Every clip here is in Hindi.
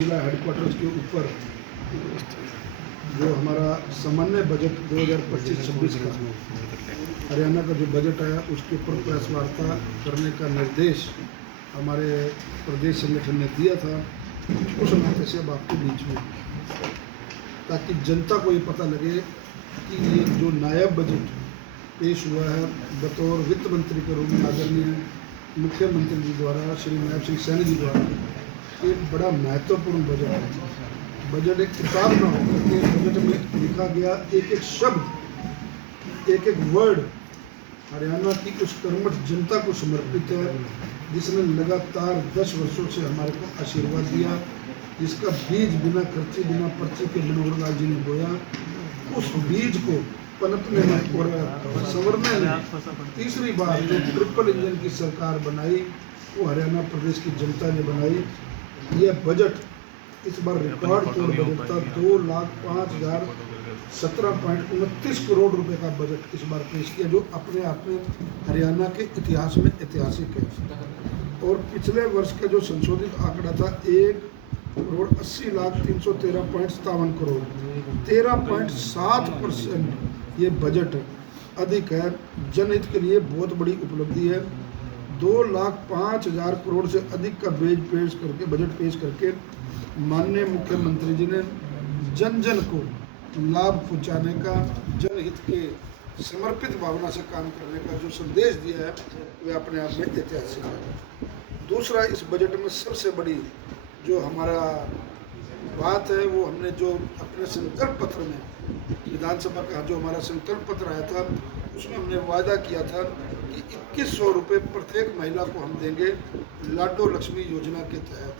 जिला हेडक्वार्टर्स के ऊपर जो हमारा सामान्य बजट 2025-26 का हरियाणा का जो बजट आया उसके ऊपर प्रेस वार्ता करने का निर्देश हमारे प्रदेश संगठन ने दिया था। उस नाते से अब आपके बीच में, ताकि जनता को ये पता लगे कि ये जो नायब बजट पेश हुआ है बतौर वित्त मंत्री के रूप में आदरणीय मुख्यमंत्री जी द्वारा, श्री नायब सिंह सैनी जी द्वारा, एक बड़ा महत्वपूर्ण बजट है। बजट एक किताब ना हो करके बजट में लिखा गया एक एक शब्द, एक एक वर्ड हरियाणा की उस कर्मठ जनता को समर्पित है जिसने लगातार 10 वर्षों से हमारे को आशीर्वाद दिया, जिसका बीज बिना खर्ची बिना पर्ची के मनोहर लाल जी ने बोया। उस बीज को पनपने में और संवरने में तीसरी बार जो ट्रिपल इंजन की सरकार बनाई वो हरियाणा प्रदेश की जनता ने बनाई। यह बजट इस बार रिकॉर्ड तोड़ बजट था। 2,05,17.29 करोड़ रुपए का बजट इस बार पेश किया, जो अपने आप में हरियाणा के इतिहास में ऐतिहासिक है। और पिछले वर्ष का जो संशोधित आंकड़ा था 1,80,03,13.57 करोड़, 13.7% ये बजट अधिक है। जनहित के लिए बहुत बड़ी उपलब्धि है। 2,05,000 करोड़ से अधिक का बजट पेश करके माननीय मुख्यमंत्री जी ने जन जन को लाभ पहुंचाने का, जनहित के समर्पित भावना से काम करने का जो संदेश दिया है वह अपने आप में ऐतिहासिक है। दूसरा, इस बजट में सबसे बड़ी जो हमारा बात है वो हमने जो अपने संकल्प पत्र में, विधानसभा का जो हमारा संकल्प पत्र आया था उसमें हमने वादा किया था कि 2100 रुपये प्रत्येक महिला को हम देंगे लाडो लक्ष्मी योजना के तहत।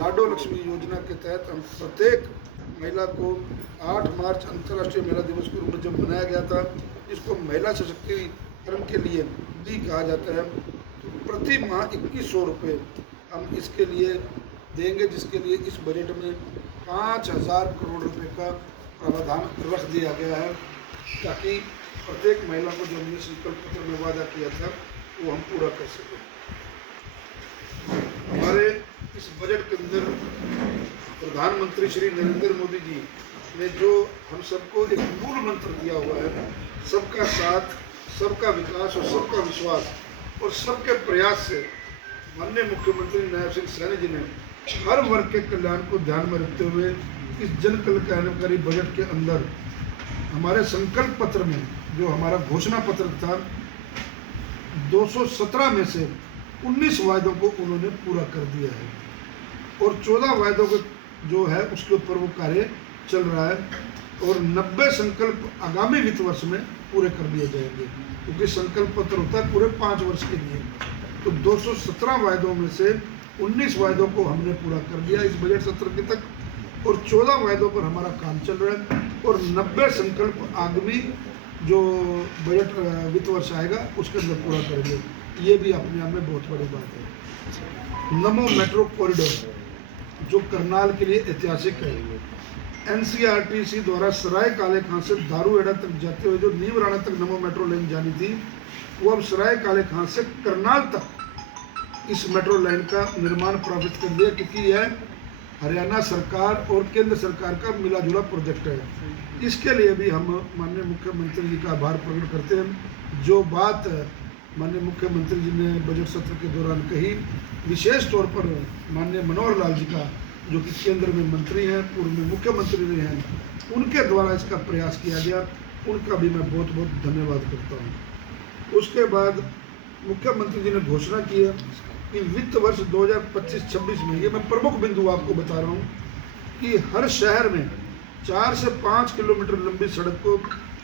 लाडो लक्ष्मी योजना के तहत हम प्रत्येक महिला को 8 मार्च अंतर्राष्ट्रीय महिला दिवस के रूप में जब मनाया गया था, इसको महिला सशक्तिकरण के लिए भी कहा जाता है, तो प्रति माह 2100 रुपये हम इसके लिए देंगे, जिसके लिए इस बजट में 5,000 करोड़ रुपए का प्रावधान रख दिया गया है, ताकि प्रत्येक महिला को जो हमने संकल्प पत्र में वादा किया था वो हम पूरा कर सकें। हमारे इस बजट के अंदर प्रधानमंत्री श्री नरेंद्र मोदी जी ने जो हम सबको एक मूल मंत्र दिया हुआ है, सबका साथ, सबका विकास और सबका विश्वास और सबके प्रयास से, माननीय मुख्यमंत्री नायब सिंह सैनी जी ने हर वर्ग के कल्याण को ध्यान में रखते हुए इस जन कल्याणकारी बजट के अंदर हमारे संकल्प पत्र में जो हमारा घोषणा पत्र था 217 में से 19 वायदों को उन्होंने पूरा कर दिया है और 14 वायदों को जो है उसके ऊपर वो कार्य चल रहा है और 90 संकल्प आगामी वित्त वर्ष में पूरे कर दिए जाएंगे, क्योंकि संकल्प पत्र होता है पूरे 5 वर्ष के लिए। तो 217 वायदों में से 19 वायदों को हमने पूरा कर दिया इस बजट सत्र के तक और 14 वायदों पर हमारा काम चल रहा है और 90 संकल्प आगामी जो बजट वित्त वर्ष आएगा उसके अंदर पूरा करेंगे। ये भी अपने आप में बहुत बड़ी बात है। नमो मेट्रो कॉरिडोर जो करनाल के लिए ऐतिहासिक है। NCRTC द्वारा सराय काले खां से दारूहेड़ा तक जाते हुए जो नीम राणा तक नमो मेट्रो लाइन जानी थी, वो अब सराय काले खां से करनाल तक इस मेट्रो लाइन का निर्माण प्रारंभ कर दिया, क्योंकि यह हरियाणा सरकार और केंद्र सरकार का मिला जुला प्रोजेक्ट है। इसके लिए भी हम माननीय मुख्यमंत्री जी का आभार प्रकट करते हैं। जो बात माननीय मुख्यमंत्री जी ने बजट सत्र के दौरान कही, विशेष तौर पर माननीय मनोहर लाल जी का, जो कि केंद्र में मंत्री हैं, पूर्व में मुख्यमंत्री रहे हैं, उनके द्वारा इसका प्रयास किया गया, उनका भी मैं बहुत बहुत धन्यवाद करता हूँ। उसके बाद मुख्यमंत्री जी ने घोषणा की है कि वित्त वर्ष 2025-26 में, ये मैं प्रमुख बिंदु आपको बता रहा हूँ, कि हर शहर में 4 से 5 किलोमीटर लंबी सड़क को,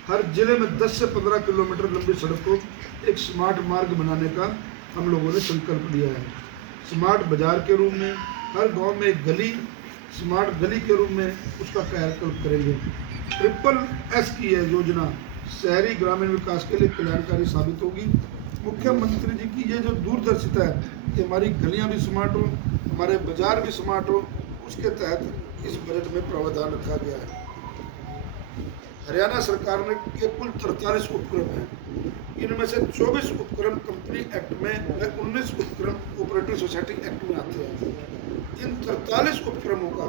हर जिले में 10 से 15 किलोमीटर लंबी सड़क को एक स्मार्ट मार्ग बनाने का हम लोगों ने संकल्प लिया है। स्मार्ट बाजार के रूप में हर गांव में एक गली, स्मार्ट गली के रूप में उसका कायाकल्प करेंगे। SSS की यह योजना शहरी ग्रामीण विकास के लिए कल्याणकारी साबित होगी। मुख्यमंत्री जी की ये जो दूरदर्शिता है कि हमारी गलियां भी स्मार्ट हो, हमारे बाजार भी स्मार्ट हो, उसके तहत इस बजट में प्रावधान रखा गया है। हरियाणा सरकार में के कुल 43 उपक्रम हैं, इनमें से 24 उपक्रम कंपनी एक्ट में व 19 उपक्रम कोऑपरेटिव सोसाइटी एक्ट में आते हैं। इन 43 उपक्रमों का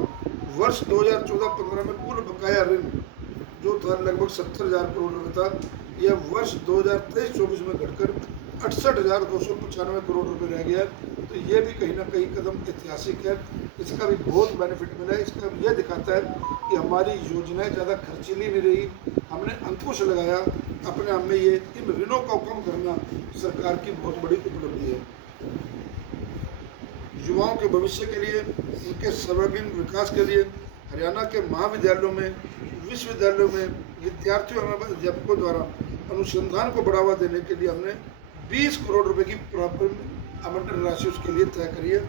वर्ष 2014-15 में कुल बकाया ऋण जो था लगभग 70,000 करोड़ रुपये था, यह वर्ष 2023-24 में घटकर 68,295 करोड़ रुपए रह गया। तो ये भी कहीं ना कहीं कदम ऐतिहासिक है, इसका भी बहुत बेनिफिट मिला है। इसका यह दिखाता है कि हमारी योजनाएं ज़्यादा खर्चीली नहीं रही, हमने अंकुश लगाया अपने आप में। ये इन ऋणों को कम करना सरकार की बहुत बड़ी उपलब्धि है। युवाओं के भविष्य के लिए, उनके सर्वांगीण विकास के लिए हरियाणा के महाविद्यालयों में, विश्वविद्यालयों में विद्यार्थियों एवं अध्यापकों द्वारा अनुसंधान को बढ़ावा देने के लिए हमने 20 करोड़ रुपए की प्रारंभिक आवंटन राशि उसके लिए तय करी है।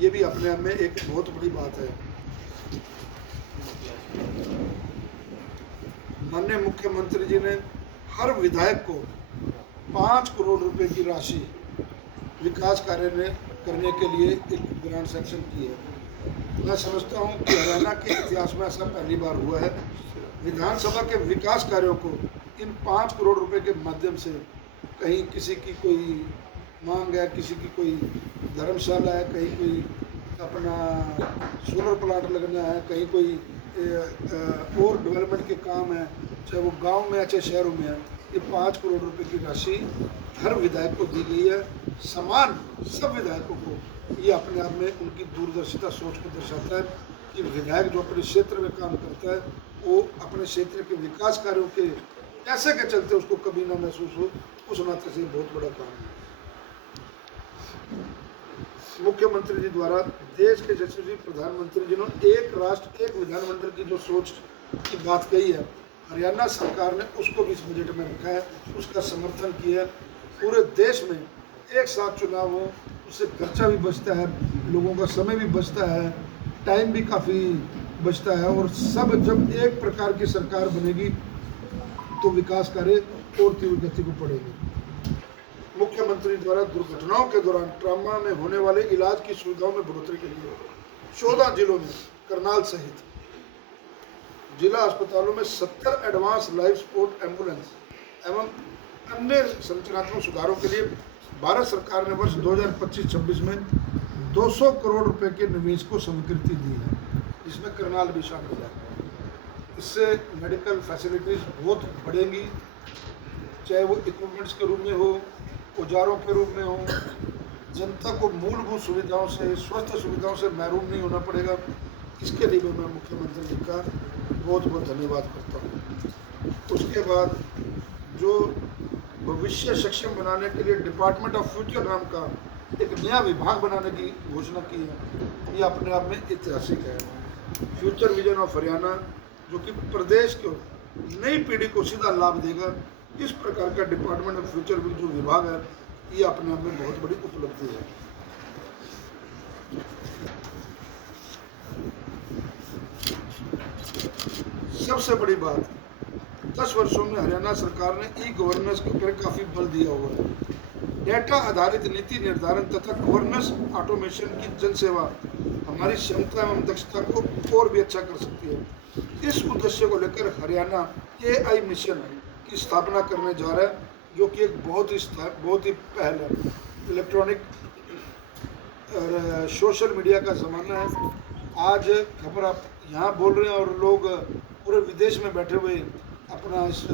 ये भी अपने आप में एक बहुत बड़ी बात है। माननीय मुख्यमंत्री जी ने हर विधायक को 5 करोड़ रुपए की राशि विकास कार्य में करने के लिए एक ग्रांट सैंक्शन की है। मैं समझता हूं कि हरियाणा के इतिहास में ऐसा पहली बार हुआ है। विधानसभा के विकास कार्यों को इन 5 करोड़ रुपए के माध्यम से, कहीं किसी की कोई मांग है, किसी की कोई धर्मशाला है, कहीं कोई अपना सोलर प्लांट लगना है, कहीं कोई और डेवलपमेंट के काम है, चाहे वो गांव में है चाहे शहरों में है, ये 5 करोड़ रुपए की राशि हर विधायक को दी गई है, समान सब विधायकों को। ये अपने आप में उनकी दूरदर्शिता सोच को दर्शाता है कि विधायक जो अपने क्षेत्र में काम करता है वो अपने क्षेत्र के विकास कार्यों के कैसे के चलते उसको कभी ना महसूस हो, उस नाते से बहुत बड़ा काम है। मुख्यमंत्री जी द्वारा देश के यशस्वी प्रधानमंत्री जिन्होंने एक राष्ट्र एक विधानमंडल की जो सोच की बात कही है, हरियाणा सरकार ने उसको भी इस बजट में रखा है, उसका समर्थन किया है। पूरे देश में एक साथ चुनाव हो, उससे खर्चा भी बचता है, लोगों का समय भी बचता है, टाइम भी काफ़ी बचता है, और सब जब एक प्रकार की सरकार बनेगी तो विकास कार्य और तीव्र गति को पड़ेगी। मुख्यमंत्री द्वारा दुर्घटनाओं के दौरान ट्रामा में होने वाले इलाज की सुविधाओं में बढ़ोतरी के लिए 14 जिलों में करनाल सहित जिला अस्पतालों में 70 एडवांस लाइफ सपोर्ट एम्बुलेंस एवं अन्य संरचनात्मक सुधारों के लिए भारत सरकार ने वर्ष 2025-26 में 200 करोड़ रुपए के निवेश को स्वीकृति दी है, जिसमें करनाल भी शामिल है। इससे मेडिकल फैसिलिटीज़ बहुत बढ़ेंगी, चाहे वो इक्विपमेंट्स के रूप में हो, औजारों के रूप में हो। जनता को मूलभूत सुविधाओं से, स्वास्थ्य सुविधाओं से महरूम नहीं होना पड़ेगा। इसके लिए भी मैं मुख्यमंत्री जी का बहुत बहुत धन्यवाद करता हूँ। उसके बाद जो भविष्य सक्षम बनाने के लिए डिपार्टमेंट ऑफ फ्यूचर नाम का एक नया विभाग बनाने की घोषणा की है, ये अपने आप में ऐतिहासिक है। फ्यूचर विजन ऑफ हरियाणा जो कि प्रदेश को नई पीढ़ी को सीधा लाभ देगा, इस प्रकार का डिपार्टमेंट ऑफ फ्यूचर जो विभाग है, ये अपने आप में बहुत बड़ी उपलब्धि है। सबसे बड़ी बात, 10 वर्षों में हरियाणा सरकार ने ई गवर्नेंस पर काफ़ी बल दिया हुआ है। डेटा आधारित नीति निर्धारण तथा गवर्नेंस ऑटोमेशन की जनसेवा हमारी क्षमता एवं दक्षता को और भी अच्छा कर सकती है। इस उद्देश्य को लेकर हरियाणा AI मिशन की स्थापना करने जा रहा है, जो कि एक बहुत ही पहल है। इलेक्ट्रॉनिक और सोशल मीडिया का ज़माना है। आज खबर आप यहाँ बोल रहे हैं और लोग पूरे विदेश में बैठे हुए अपना इस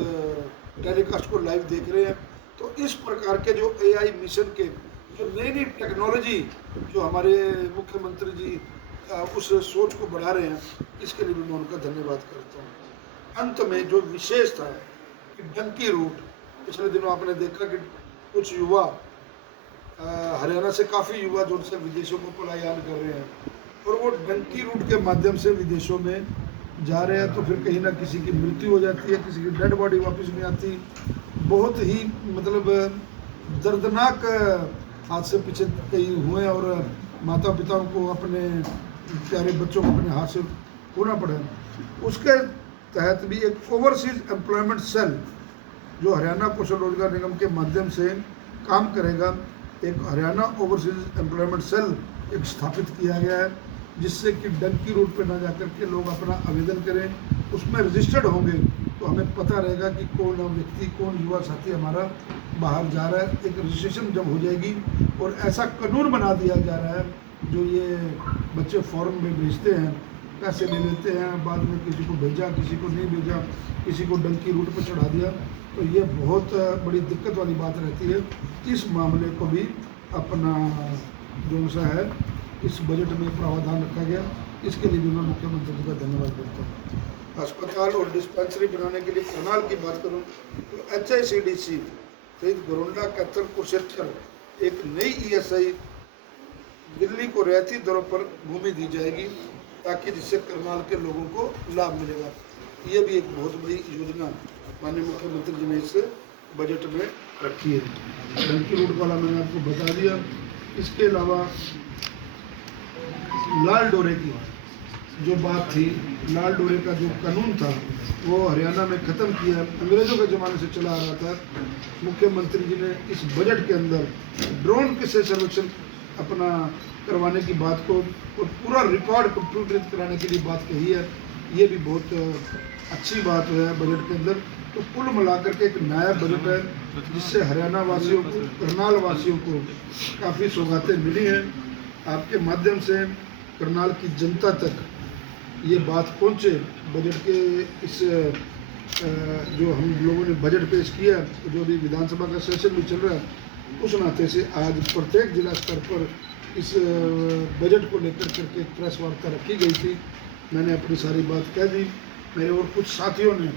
टेलीकास्ट को लाइव देख रहे हैं। तो इस प्रकार के जो AI मिशन के जो नई नई टेक्नोलॉजी जो हमारे मुख्यमंत्री जी उस सोच को बढ़ा रहे हैं, इसके लिए भी मैं उनका धन्यवाद करता हूँ। अंत में जो विशेष था कि डंकी रूट, पिछले दिनों आपने देखा कि कुछ युवा हरियाणा से काफ़ी युवा जो उनसे विदेशों को पलायन कर रहे हैं और वो डंकी रूट के माध्यम से विदेशों में जा रहे हैं, तो फिर कहीं ना किसी की मृत्यु हो जाती है, किसी की डेड बॉडी वापस नहीं आती। बहुत ही मतलब दर्दनाक हादसे पीछे कई हुए और माता पिताओं को अपने प्यारे बच्चों को अपने हाथ से खोना पड़ा। उसके तहत भी एक ओवरसीज एम्प्लॉयमेंट सेल जो हरियाणा कौशल रोजगार निगम के माध्यम से काम करेगा, एक हरियाणा ओवरसीज एम्प्लॉयमेंट सेल एक स्थापित किया गया है, जिससे कि डंकी रूट पे ना जाकर के लोग अपना आवेदन करें। उसमें रजिस्टर्ड होंगे तो हमें पता रहेगा कि कौन व्यक्ति, कौन युवा साथी हमारा बाहर जा रहा है। एक रजिस्ट्रेशन जब हो जाएगी और ऐसा कानून बना दिया जा रहा है जो ये बच्चे फॉर्म में भेजते हैं, पैसे ले लेते हैं, बाद में किसी को भेजा, किसी को नहीं भेजा, किसी को डंकी रूट पर चढ़ा दिया, तो ये बहुत बड़ी दिक्कत वाली बात रहती है। इस मामले को भी अपना जो सा है इस बजट में प्रावधान रखा गया, इसके लिए भी मैं मुख्यमंत्री जी का धन्यवाद करता हूँ। अस्पताल और डिस्पेंसरी बनाने के लिए करनाल की बात करूँ तो HICDC सहित गोरंडा, कैथल, कुरुक्षेत्र एक नई ESI दिल्ली को रियायती दरों पर भूमि दी जाएगी, ताकि जिससे करनाल के लोगों को लाभ मिलेगा। ये भी एक बहुत बड़ी योजना माननीय मुख्यमंत्री जी ने इस बजट में रखी है। डंकी रूट वाला मैंने आपको बता दिया। इसके अलावा लाल डोरे की जो बात थी, लाल डोरे का जो कानून था वो हरियाणा में ख़त्म किया, अंग्रेज़ों के ज़माने से चला आ रहा था। मुख्यमंत्री जी ने इस बजट के अंदर ड्रोन के से सर्वेक्षण अपना करवाने की बात को और पूरा रिकॉर्ड कंप्यूटरित कराने के लिए बात कही है। ये भी बहुत अच्छी बात है बजट के अंदर। तो कुल मिलाकर के एक नया बजट है, जिससे हरियाणा वासियों को, करनाल वासियों को काफ़ी सौगातें मिली हैं। आपके माध्यम से करनाल की जनता तक ये बात पहुँचे। बजट के इस जो हम लोगों ने बजट पेश किया, जो भी विधानसभा का सेशन भी चल रहा है, उस नाते से आज प्रत्येक जिला स्तर पर इस बजट को लेकर करके एक प्रेस वार्ता रखी गई थी। मैंने अपनी सारी बात कह दी। मेरे और कुछ साथियों ने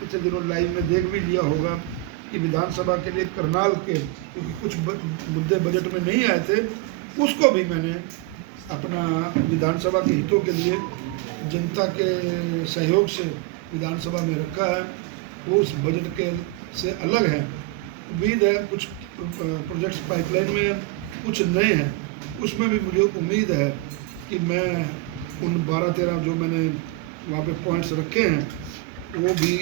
पिछले दिनों लाइव में देख भी लिया होगा कि विधानसभा के लिए करनाल के, क्योंकि कुछ मुद्दे बजट में नहीं आए थे, उसको भी मैंने अपना विधानसभा के हितों के लिए जनता के सहयोग से विधानसभा में रखा है। वो उस बजट के से अलग है। उम्मीद है कुछ प्रोजेक्ट्स पाइपलाइन में हैं, कुछ नए हैं। उसमें भी मुझे उम्मीद है कि मैं उन 12-13 जो मैंने वहाँ पे पॉइंट्स रखे हैं, वो भी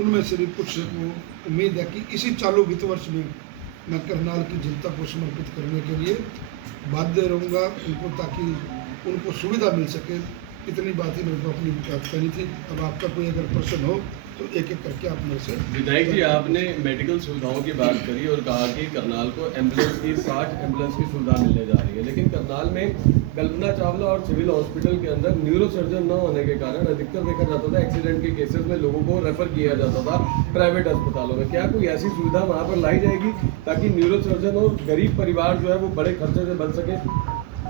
उनमें से भी कुछ उम्मीद है कि इसी चालू वित्त वर्ष में मैं करनाल की जनता को समर्पित करने के लिए बाध्य रहूँगा उनको, ताकि उनको सुविधा मिल सके। इतनी बात ही मेरे को अपनी बात करनी थी। अब आपका कोई अगर प्रश्न हो तो एक एक करके आप मेरे से। विधायक जी, आपने मेडिकल सुविधाओं की बात करी और कहा कि करनाल को एम्बुलेंस की 60 एम्बुलेंस की सुविधा मिलने जा रही है, लेकिन करनाल में कल्पना चावला और सिविल हॉस्पिटल के अंदर न्यूरो सर्जन न होने के कारण अधिकतर देखा जाता था एक्सीडेंट के केसेस में लोगों को रेफर किया जाता था प्राइवेट अस्पतालों में। क्या कोई ऐसी सुविधा वहाँ पर लाई जाएगी ताकि न्यूरो सर्जन और गरीब परिवार जो है वो बड़े खर्चे से बच सके?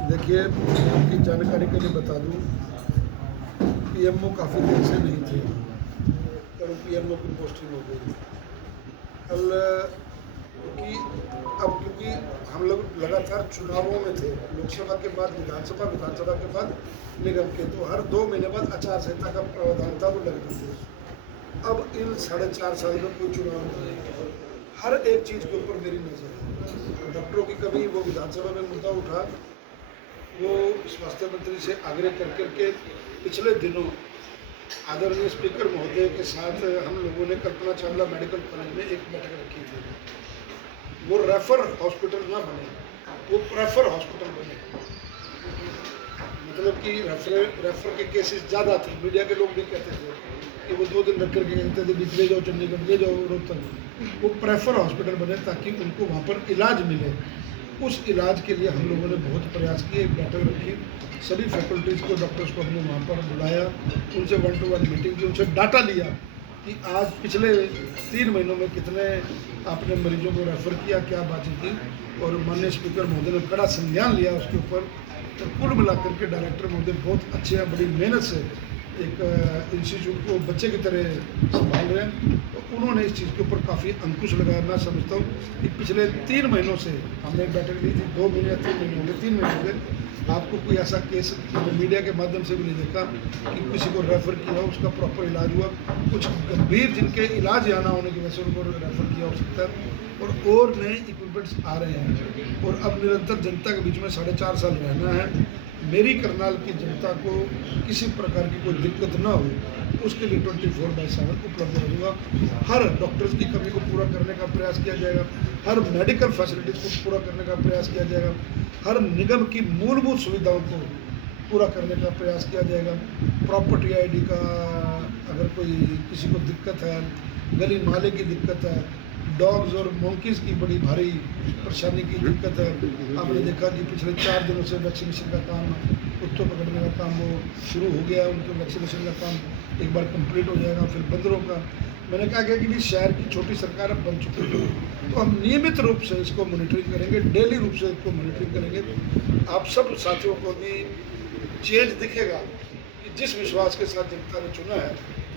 देखिए, आपकी जानकारी के लिए बता दूँ, PMO काफ़ी देर से नहीं थे, कल PMO की पोस्टिंग हो गई। कल क्योंकि हम लोग लगातार चुनावों में थे, लोकसभा के बाद विधानसभा, विधानसभा के बाद निगम के, तो हर 2 महीने बाद आचार संहिता का प्रावधान था, वो लग रही थी। अब इन 4.5 साल में कोई चुनाव नहीं है। हर एक चीज़ के ऊपर मेरी नज़र है। डॉक्टरों की कमी, वो विधानसभा में मुद्दा उठा, वो स्वास्थ्य मंत्री से आग्रह कर करके पिछले दिनों आदरणीय स्पीकर महोदय के साथ हम लोगों ने कल्पना चावला मेडिकल कॉलेज में एक बैठक रखी थी। वो रेफर हॉस्पिटल ना बने, वो प्रेफर हॉस्पिटल बने। मतलब कि रेफर के केसेस ज़्यादा थे। मीडिया के लोग भी कहते थे कि वो 2 दिन रख करके कहते थे कि ले जाओ चंडीगढ़, ले जाओ रोहतक। वो प्रेफर हॉस्पिटल बने ताकि उनको वहाँ पर इलाज मिले। उस इलाज के लिए हम लोगों ने बहुत प्रयास किए, एक बैठक रखी, सभी फैकल्टीज़ को, डॉक्टर्स को हमने वहाँ पर बुलाया, उनसे 1-to-1 मीटिंग की, उनसे डाटा लिया कि आज पिछले 3 महीनों में कितने आपने मरीजों को रेफ़र किया, क्या बातचीत थी, और माननीय स्पीकर महोदय ने बड़ा संज्ञान लिया उसके ऊपर। तो कुल मिलाकर के डायरेक्टर महोदय बहुत अच्छे हैं, बड़ी मेहनत से एक इंस्टीट्यूट को बच्चे की तरह संभाल रहे हैं। तो उन्होंने इस चीज़ के ऊपर काफ़ी अंकुश लगाया। मैं समझता हूँ कि पिछले 3 महीनों से हमने बैठक ली थी, 2 महीने या 3 महीने हो गए, 3 महीने हो गए, आपको कोई ऐसा केस मीडिया के माध्यम से भी नहीं देखा कि किसी को रेफ़र किया, उसका प्रॉपर इलाज हुआ। कुछ गंभीर जिनके इलाज यहाँ ना होने की वजह से उनको रेफ़र किया हो सकता है। और नए इक्विपमेंट्स आ रहे हैं, और अब निरंतर जनता के बीच में 4.5 साल रहना है। मेरी करनाल की जनता को किसी प्रकार की कोई दिक्कत ना हो, उसके लिए 24/7 उपलब्ध रहूँगा। हर डॉक्टर्स की कमी को पूरा करने का प्रयास किया जाएगा, हर मेडिकल फैसिलिटीज़ को पूरा करने का प्रयास किया जाएगा, हर निगम की मूलभूत सुविधाओं को पूरा करने का प्रयास किया जाएगा। प्रॉपर्टी ID का अगर कोई किसी को दिक्कत है, गली नाले की दिक्कत है, डॉग्स और मोंकीज की बड़ी भारी परेशानी की दिक्कत है। आपने देखा कि पिछले 4 दिनों से वैक्सीनेशन का काम, कुत्तों पकड़ने का काम वो शुरू हो गया है। उनके वैक्सीनेशन का काम एक बार कंप्लीट हो जाएगा। फिर बंदरों का मैंने कहा गया कि भी शहर की छोटी सरकार अब बन चुकी है, तो हम नियमित रूप से इसको मॉनिटरिंग करेंगे, डेली रूप से इसको मॉनिटरिंग करेंगे। आप सब साथियों को भी चेंज दिखेगा कि जिस विश्वास के साथ जनता ने चुना है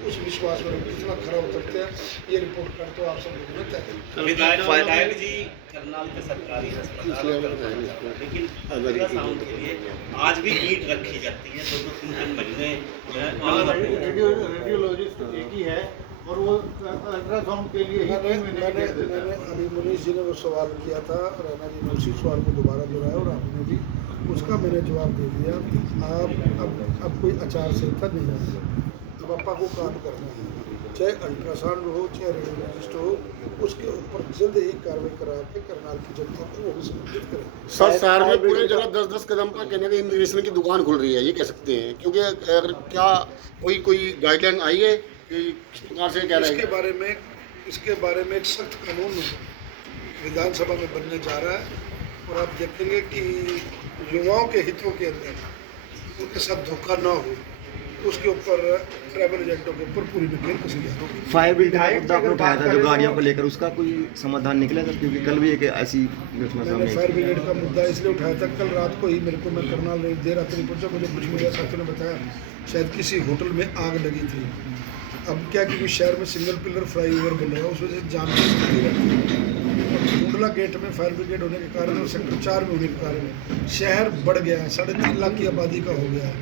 उस विश्वास पर कितना खरा उतरते हैं। ये रिपोर्ट कार्ड तो आप सब लोगों ने तय करें। विधायक जी करनाल के सरकारी अस्पताल लेकिन अल्ट्रासाउंड के लिए आज भी नीट रखी जाती है। 2-3 महीने रेडियोलॉजिस्ट एक ही है और वो अल्ट्रासाउंड के लिए ही मैंने अभी मुनीष जी ने वो सवाल किया था, रैना जी ने उसी सवाल को दोबारा दोहराया और आपने भी उसका मैंने जवाब दे दिया। आप अब कोई आचार संहिता नहीं है, अब आपा को काम करना है, चाहे अल्ट्रासाउंड हो चाहे रेडियोलॉजिस्ट हो, उसके ऊपर जल्द ही कार्रवाई करा के करनाल की जनता को वो भी संबोधित करें। सर शहर में पूरे जगह 10-10 कदम का कहने का इमिग्रेशन की दुकान खुल रही है, ये कह सकते हैं, क्योंकि अगर क्या कोई गाइडलाइन आई है कि किस प्रकार से क्या रहेगा? इसके बारे में एक सख्त कानून विधानसभा में बनने जा रहा है और आप देखेंगे कि युवाओं के हितों के अंदर उनके साथ धोखा ना हो, उसके ऊपर ट्रैवल एजेंटों के ऊपर पूरी नकेल कसी जाएगी। फायर ब्रिगेड का मुद्दा आपने उठाया था जो गाड़ियों को लेकर, उसका कोई समाधान निकला था? क्योंकि कल भी एक ऐसी घटना मैंने सामने फायर ब्रिगेड का मुद्दा इसलिए उठाया था, कल रात को ही मेरे को, मैं करनाल देर रात नहीं पहुंचा, मुझे कुछ मीडिया साथियों ने बताया शायद किसी होटल में आग लगी थी। अब क्या क्योंकि शहर में सिंगल पिलर फ्लाईओवर बन रहा है, उस वजह से जाम की स्थिति रहती है। कुंडला गेट में फायर ब्रिगेड होने के कारण और सेक्टर 4 में होने के कारण शहर बढ़ गया है, 3.5 लाख की आबादी का हो गया है,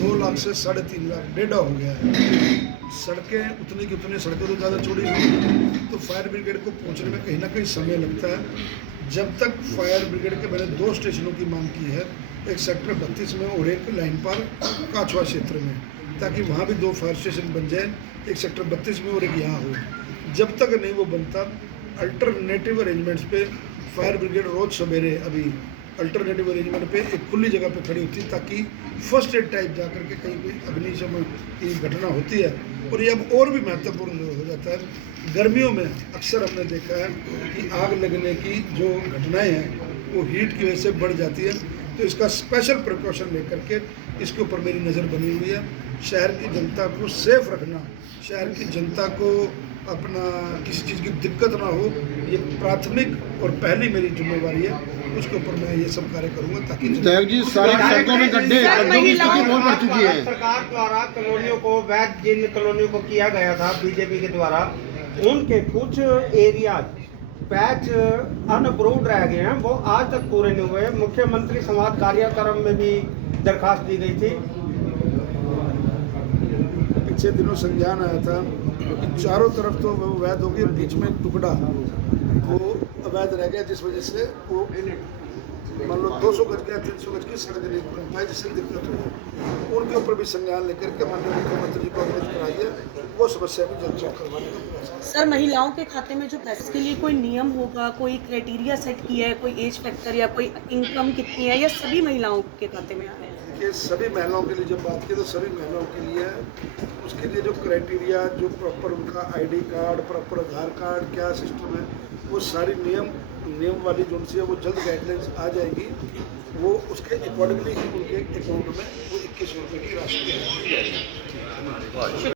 2 लाख से 3.5 लाख डेढ़ा हो गया है। सड़कें उतनी की उतनी, सड़कें तो ज़्यादा चौड़ी हुई, तो फायर ब्रिगेड को पहुंचने में कहीं ना कहीं समय लगता है। जब तक फायर ब्रिगेड के मैंने 2 स्टेशनों की मांग की है, एक सेक्टर 32 में और एक लाइन पार काछवा क्षेत्र में, ताकि वहाँ भी 2 फायर स्टेशन बन जाए, एक सेक्टर 32 में और एक यहाँ हो। जब तक नहीं वो बनता, अल्टरनेटिव अरेंजमेंट्स पे फायर ब्रिगेड रोज़ सवेरे अभी अल्टरनेटिव अरेंजमेंट पे एक खुली जगह पे खड़ी होती है, ताकि फर्स्ट एड टाइप जा करके कहीं कोई अग्निशमन की घटना होती है। और ये अब और भी महत्वपूर्ण हो जाता है। गर्मियों में अक्सर हमने देखा है कि आग लगने की जो घटनाएँ हैं वो हीट की वजह से बढ़ जाती है, तो इसका स्पेशल प्रिकॉशन लेकर के इसके ऊपर मेरी नज़र बनी हुई है। शहर की जनता को सेफ रखना, शहर की जनता को अपना किसी चीज़ की दिक्कत ना हो, ये प्राथमिक और पहली मेरी जिम्मेवारी है। उसके ऊपर मैं ये सब कार्य करूँगा ताकि विधायक जी सारी सड़कों में गड्ढे की स्थिति बहुत बढ़ चुकी है। सरकार द्वारा कॉलोनियों को, वैध जिन कॉलोनियों को किया गया था बीजेपी के द्वारा, उनके कुछ एरियाज पैच अनअप्रूव्ड रह गए हैं, वो आज तक पूरे नहीं हुए। मुख्यमंत्री संवाद कार्यक्रम में भी दरखास्त दी गई थी। पिछले दिनों संज्ञान आया था कि चारों तरफ तो वो अवैध होगी और बीच में एक टुकड़ा वो अवैध रह गया, जिस वजह से वो मान लो 200 गज या 300 गज की सड़क नहीं बन पाई, जिससे दिक्कत हुई। उनके ऊपर भी संज्ञान लेकर के माननीय मुख्यमंत्री जी को अवगत कराई है, वो समस्या भी जल्द जल्द करवाने का प्रयास करें। सर, महिलाओं के खाते में जो पैसे के लिए कोई नियम होगा, कोई क्राइटेरिया सेट किया है, कोई एज फैक्टर या कोई इनकम कितनी है, या सभी महिलाओं के खाते में आया है? देखिए, सभी महिलाओं के लिए जब बात की तो सभी महिलाओं के लिए है। उसके लिए जो क्राइटेरिया, जो प्रॉपर उनका ID कार्ड, प्रॉपर आधार कार्ड, क्या सिस्टम है, वो सारी नियम वाली जो उनसे है वो जल्द गाइडलाइंस आ जाएगी। वो उसके अकॉर्डिंगली ही उनके अकाउंट में वो 2100 रुपये की राशि